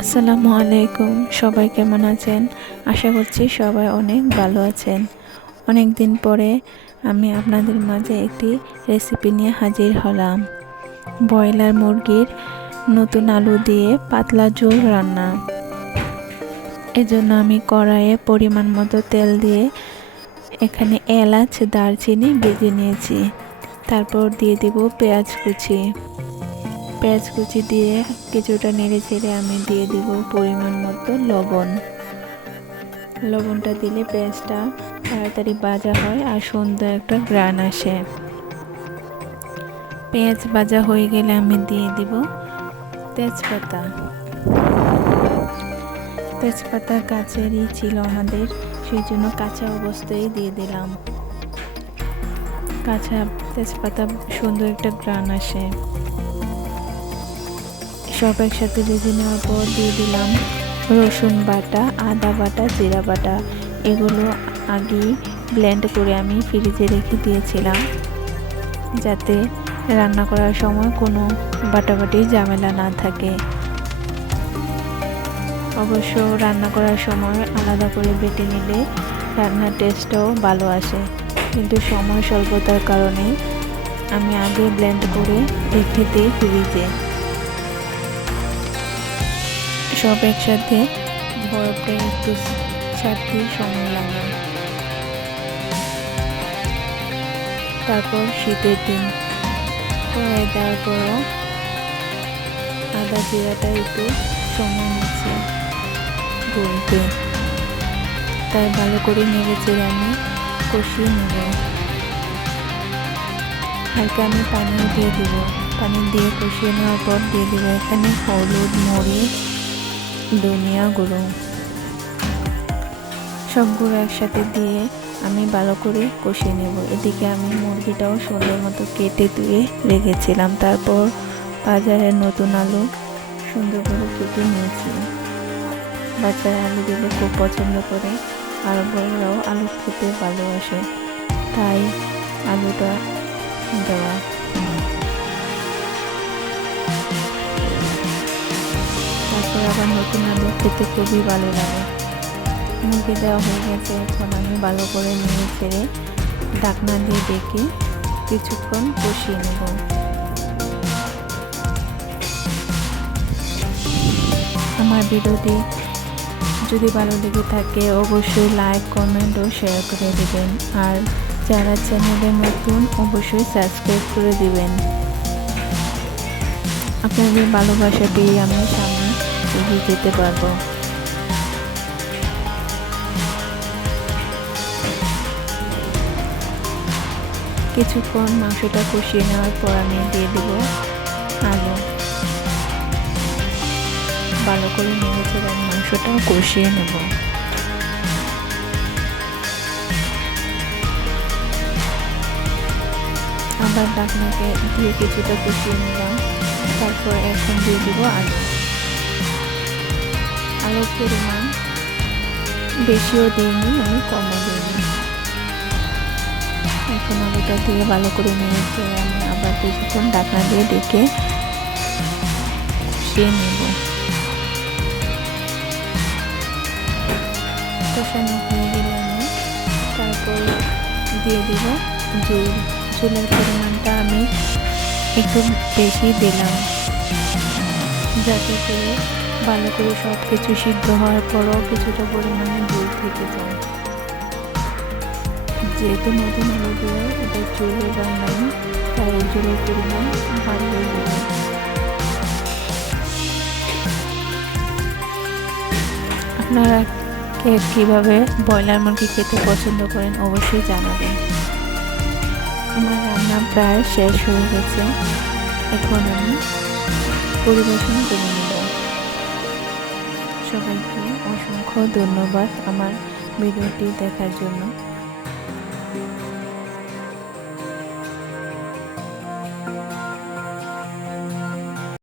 আসসালামু আলাইকুম, সবাই কেমন আছেন? আশা করছি সবাই অনেক ভালো আছেন। অনেক দিন পরে আমি আপনাদের মাঝে একটি রেসিপি নিয়ে হাজির হলাম। ব্রয়লার মুরগির নতুন আলু দিয়ে পাতলা ঝোল রান্না। এজন্য আমি কড়াইয়ে পরিমাণ মতো তেল দিয়ে এখানে এলাচ, দারচিনি বেজে নিয়েছি। তারপর দিয়ে দেব পেঁয়াজ কুচি। পেঁয়াজ কুচি দিয়ে কিছুটা নেড়ে ছেড়ে আমি দিয়ে দিব পরিমাণ মতো লবণ। লবণটা দিলে পেঁয়াজটা তাড়াতাড়ি ভাজা হয় আর সুন্দর একটা গ্রান আসে। পেঁয়াজ ভাজা হয়ে গেলে আমি দিয়ে দিব তেজপাতা। তেজপাতা গাছেরই ছিল আমাদের, সেই জন্য কাঁচা অবস্থায় দিয়ে দিলাম। কাঁচা তেজপাতা সুন্দর একটা গ্রান আসে। সব একসাথে ভেজে নেওয়ার পর দিয়ে দিলাম রসুন বাটা, আদা বাটা, জিরা বাটা। এগুলো আগেই ব্লেন্ড করে আমি ফ্রিজে রেখে দিয়েছিলাম। যাতে রান্না করার সময় কোনো বাটাবাটি ঝামেলা না থাকে। অবশ্য রান্না করার সময় আলাদা করে বেটে নিলে রান্নার টেস্টও ভালো আসে। কিন্তু সময় স্বল্পতার কারণে আমি আগে ব্লেন্ড করে রেখে দিই ফ্রিজে সব একসাথে বরফটা একটু সময় লাগে। তারপর শীতের দিন। কড়াই দেওয়ার পরও আদা জিরাটা একটু সময় নিচ্ছে গলতে। তাই ভালো করে নেড়ে চেড়ে আমি কষিয়ে নেব। হালকা আমি পানিও দিয়ে দেবো। পানি দিয়ে কষিয়ে নেওয়ার পর দিয়ে দেবো এখানে হলুদ, মরিচ ধনিয়া গুঁড়ো সবগুলো একসাথে দিয়ে আমি ভালো করে কষিয়ে নেব। এদিকে আমি মুরগিটাও সুন্দর মতো কেটে ধুয়ে রেখেছিলাম। তারপর বাজারে নতুন আলু সুন্দর করে কেটে নিয়েছি। বাচ্চারা আলু দিলে খুব পছন্দ করে। আর বড়রাও আলু খেতে ভালোবাসে। তাই আলুটা দেওয়া। আবার নতুন আলু খেতে খুবই ভালো লাগে মুরগি দেওয়া হয়ে গেছে এখন আমি ভালো করে নিয়ে ছেড়ে ডাকনা দিয়ে ডেকে কিছুক্ষণ কষিয়ে নেব আমার ভিডিওটি যদি ভালো লেগে থাকে অবশ্যই লাইক কমেন্ট ও শেয়ার করে দেবেন আর যারা চ্যানেলে নতুন অবশ্যই সাবস্ক্রাইব করে দিবেন আপনাদের ভালোবাসা পেয়ে আমি এগিয়ে যেতে পারব। কিছুক্ষণ মাংসটা কষিয়ে নেওয়ার পর আমি দিয়ে দেব আলু। ভালো করে নেড়ে চেড়ে মাংসটা কষিয়ে নেব। আবার ডাকনাকে দিয়ে কিছুটা কষিয়ে নিলাম। তারপর এখন দিয়ে দিব আলু। আলুর পরিমাণ বেশিও দিইনি আমি কমও দিইনি এখন আলুটা দিয়ে ভালো করে নিয়েছে আমি আবার কিছুক্ষণ ডাকনা দিয়ে ডেকে সে নেব। কষানো হয়ে গেলে আমি তারপর দিয়ে দিব ঝোল ঝোলের পরিমাণটা আমি একটু বেশি দিলাম। যাতে করে ভালো করে সব কিছু সিদ্ধ হওয়ার পরও কিছুটা পরিমাণে ঝোল থেকে যায়। যেহেতু নতুন আলু দিয়ে এটা চুলে বানাই তাই ঝোলের পরিমাণ ভালো হয়ে আপনারা কে কীভাবে ব্রয়লার মুরগি খেতে পছন্দ করেন অবশ্যই জানাবেন। আমার রান্না প্রায় শেষ হয়ে গেছে। এখন আমি পরিবেশন করে নেব। সবাইকে অসংখ্য ধন্যবাদ আমার ভিডিওটি দেখার জন্য।